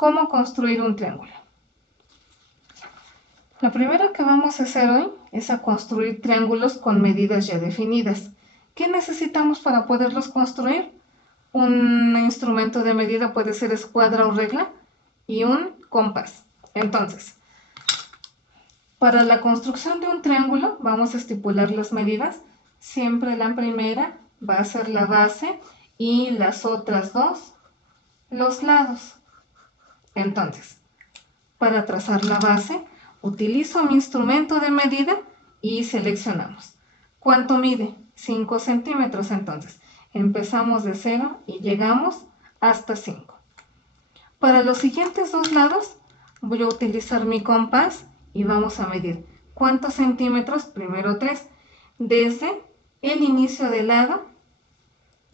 ¿Cómo construir un triángulo? Lo primero que vamos a hacer hoy es a construir triángulos con medidas ya definidas. ¿Qué necesitamos para poderlos construir? Un instrumento de medida, puede ser escuadra o regla, y un compás. Entonces, para la construcción de un triángulo vamos a estipular las medidas. Siempre la primera va a ser la base y las otras dos los lados. Entonces, para trazar la base, utilizo mi instrumento de medida y seleccionamos. ¿Cuánto mide? 5 centímetros. Entonces, empezamos de 0 y llegamos hasta 5. Para los siguientes dos lados, voy a utilizar mi compás y vamos a medir. ¿Cuántos centímetros? Primero 3. Desde el inicio del lado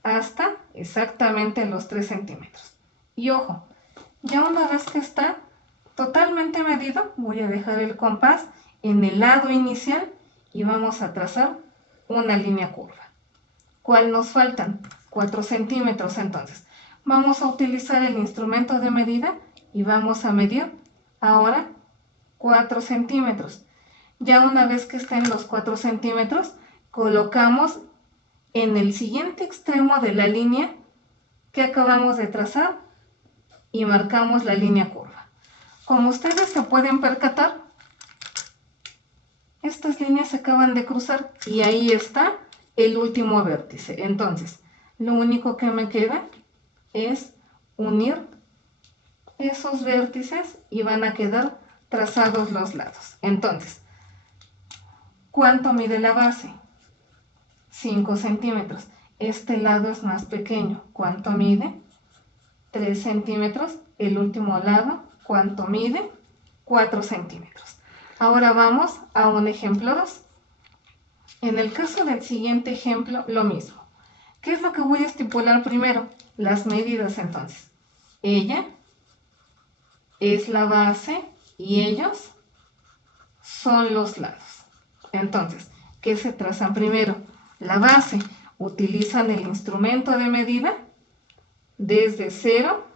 hasta exactamente los 3 centímetros. Y ojo, ya una vez que está totalmente medido, voy a dejar el compás en el lado inicial y vamos a trazar una línea curva. ¿Cuál nos faltan? 4 centímetros. Entonces, vamos a utilizar el instrumento de medida y vamos a medir ahora 4 centímetros. Ya una vez que estén los 4 centímetros, colocamos en el siguiente extremo de la línea que acabamos de trazar y marcamos la línea curva. Como ustedes se pueden percatar, estas líneas se acaban de cruzar y ahí está el último vértice. Entonces, lo único que me queda es unir esos vértices y van a quedar trazados los lados. Entonces, ¿cuánto mide la base? 5 centímetros. Este lado es más pequeño. ¿Cuánto mide? 3 centímetros. El último lado, ¿cuánto mide? 4 centímetros. Ahora vamos a un ejemplo 2. En el caso del siguiente ejemplo, lo mismo. ¿Qué es lo que voy a estipular primero? Las medidas, entonces. Ella es la base y ellos son los lados. Entonces, ¿qué se trazan primero? La base. Utilizan el instrumento de medida desde 0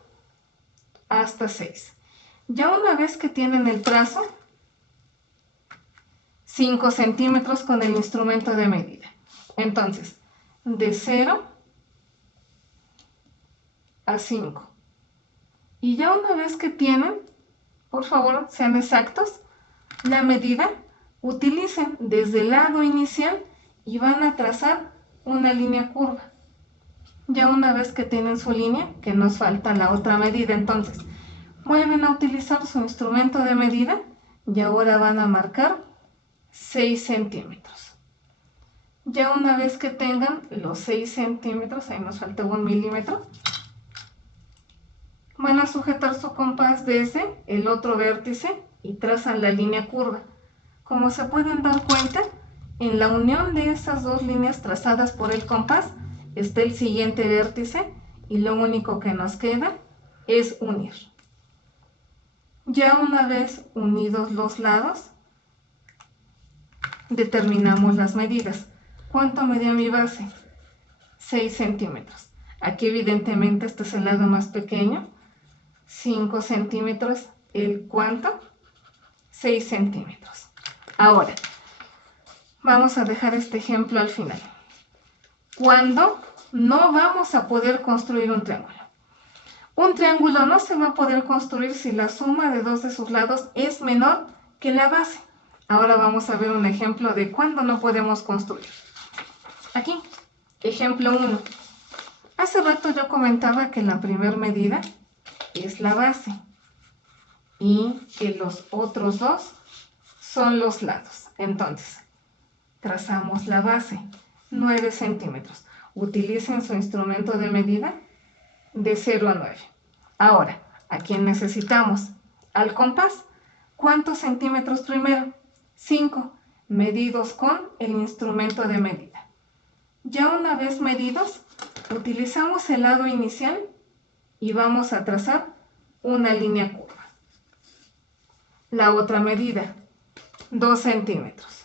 hasta 6. Ya una vez que tienen el trazo, 5 centímetros con el instrumento de medida. Entonces, de 0 a 5. Y ya una vez que tienen, por favor, sean exactos, la medida, utilicen desde el lado inicial y van a trazar una línea curva. Ya una vez que tienen su línea, que nos falta la otra medida, entonces vuelven a utilizar su instrumento de medida y ahora van a marcar 6 centímetros. Ya una vez que tengan los 6 centímetros, ahí nos falta 1 milímetro, van a sujetar su compás desde el otro vértice y trazan la línea curva. Como se pueden dar cuenta, en la unión de esas dos líneas trazadas por el compás está el siguiente vértice y lo único que nos queda es unir. Ya una vez unidos los lados, determinamos las medidas. ¿Cuánto medía mi base? 6 centímetros. Aquí evidentemente este es el lado más pequeño. 5 centímetros. ¿El cuánto? 6 centímetros. Ahora, vamos a dejar este ejemplo al final. ¿Cuándo no vamos a poder construir un triángulo? Un triángulo no se va a poder construir si la suma de dos de sus lados es menor que la base. Ahora vamos a ver un ejemplo de cuándo no podemos construir. Aquí, ejemplo 1. Hace rato yo comentaba que la primera medida es la base y que los otros dos son los lados. Entonces, trazamos la base, 9 centímetros. Utilicen su instrumento de medida de 0 a 9. Ahora, ¿a quién necesitamos? Al compás. ¿Cuántos centímetros primero? 5, medidos con el instrumento de medida. Ya una vez medidos, utilizamos el lado inicial y vamos a trazar una línea curva. La otra medida, 2 centímetros.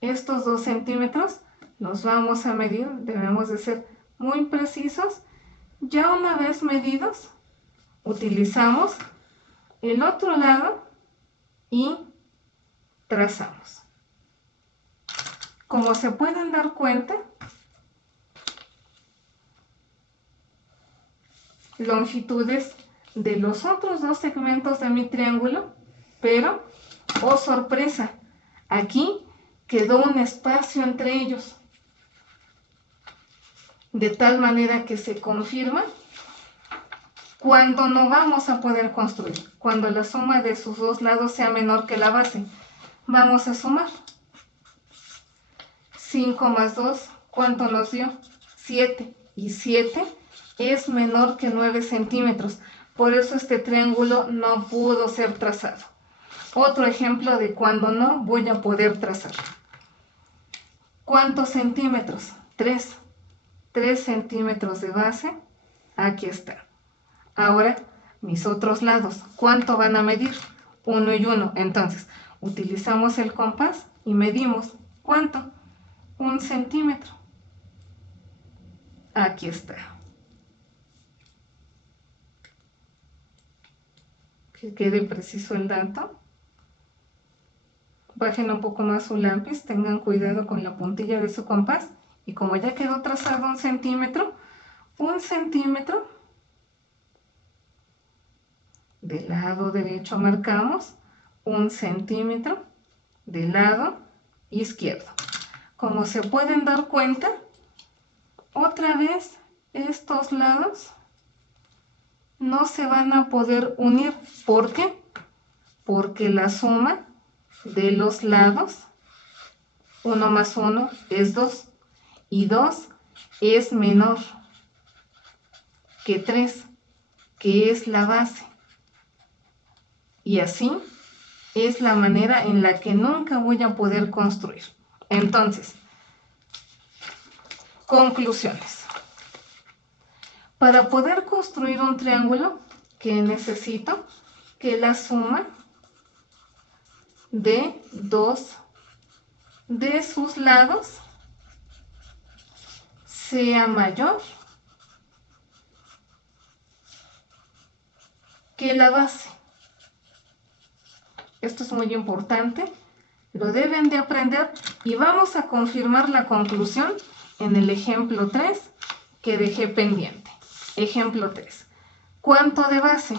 Estos 2 centímetros los vamos a medir, debemos de ser muy precisos. Ya una vez medidos, Utilizamos el otro lado y trazamos. Como se pueden dar cuenta, longitudes de los otros dos segmentos de mi triángulo, pero, oh sorpresa, aquí quedó un espacio entre ellos, de tal manera que se confirma cuando no vamos a poder construir, cuando la suma de sus dos lados sea menor que la base. Vamos a sumar. 5 más 2, ¿cuánto nos dio? 7. Y 7 es menor que 9 centímetros. Por eso este triángulo no pudo ser trazado. Otro ejemplo de cuando no voy a poder trazar. ¿Cuántos centímetros? 3. 3 centímetros de base. Aquí está. Ahora, mis otros lados. ¿Cuánto van a medir? 1 y 1. Entonces, utilizamos el compás y medimos. ¿Cuánto? 1 centímetro. Aquí está. Que quede preciso el dato. Bajen un poco más su lápiz, tengan cuidado con la puntilla de su compás. Y como ya quedó trazado 1 centímetro, del lado derecho marcamos 1 centímetro del lado izquierdo. Como se pueden dar cuenta, otra vez estos lados no se van a poder unir. ¿Por qué? Porque la suma de los lados, 1 más 1 es 2, y 2 es menor que 3, que es la base. Y así es la manera en la que nunca voy a poder construir. Entonces, conclusiones. Para poder construir un triángulo, ¿qué necesito? Que la suma de dos de sus lados sea mayor que la base. Esto es muy importante, lo deben de aprender y vamos a confirmar la conclusión en el ejemplo 3 que dejé pendiente. Ejemplo 3. ¿Cuánto de base?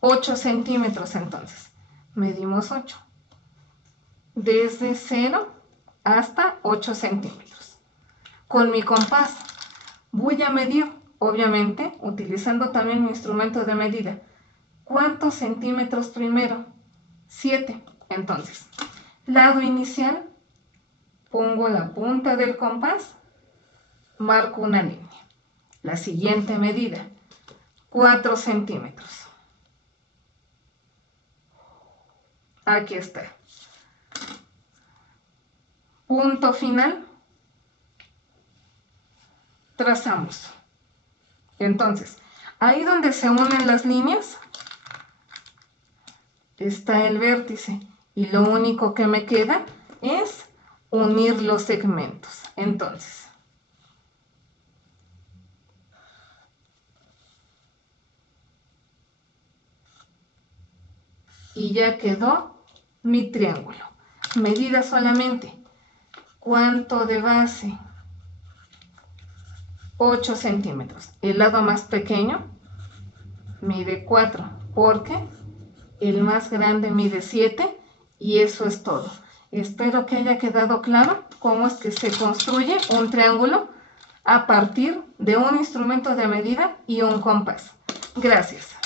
8 centímetros entonces. Medimos 8. Desde 0 hasta 8 centímetros. Con mi compás voy a medir, obviamente, utilizando también mi instrumento de medida. ¿Cuántos centímetros primero? 7. Entonces, lado inicial, pongo la punta del compás, marco una línea. La siguiente medida, 4 centímetros. Aquí está. Punto final. Trazamos. Entonces, ahí donde se unen las líneas, está el vértice. Y lo único que me queda es unir los segmentos. Entonces, y ya quedó mi triángulo. Medida solamente. ¿Cuánto de base? 8 centímetros. El lado más pequeño mide 4, porque el más grande mide 7 y eso es todo. Espero que haya quedado claro cómo es que se construye un triángulo a partir de un instrumento de medida y un compás. Gracias.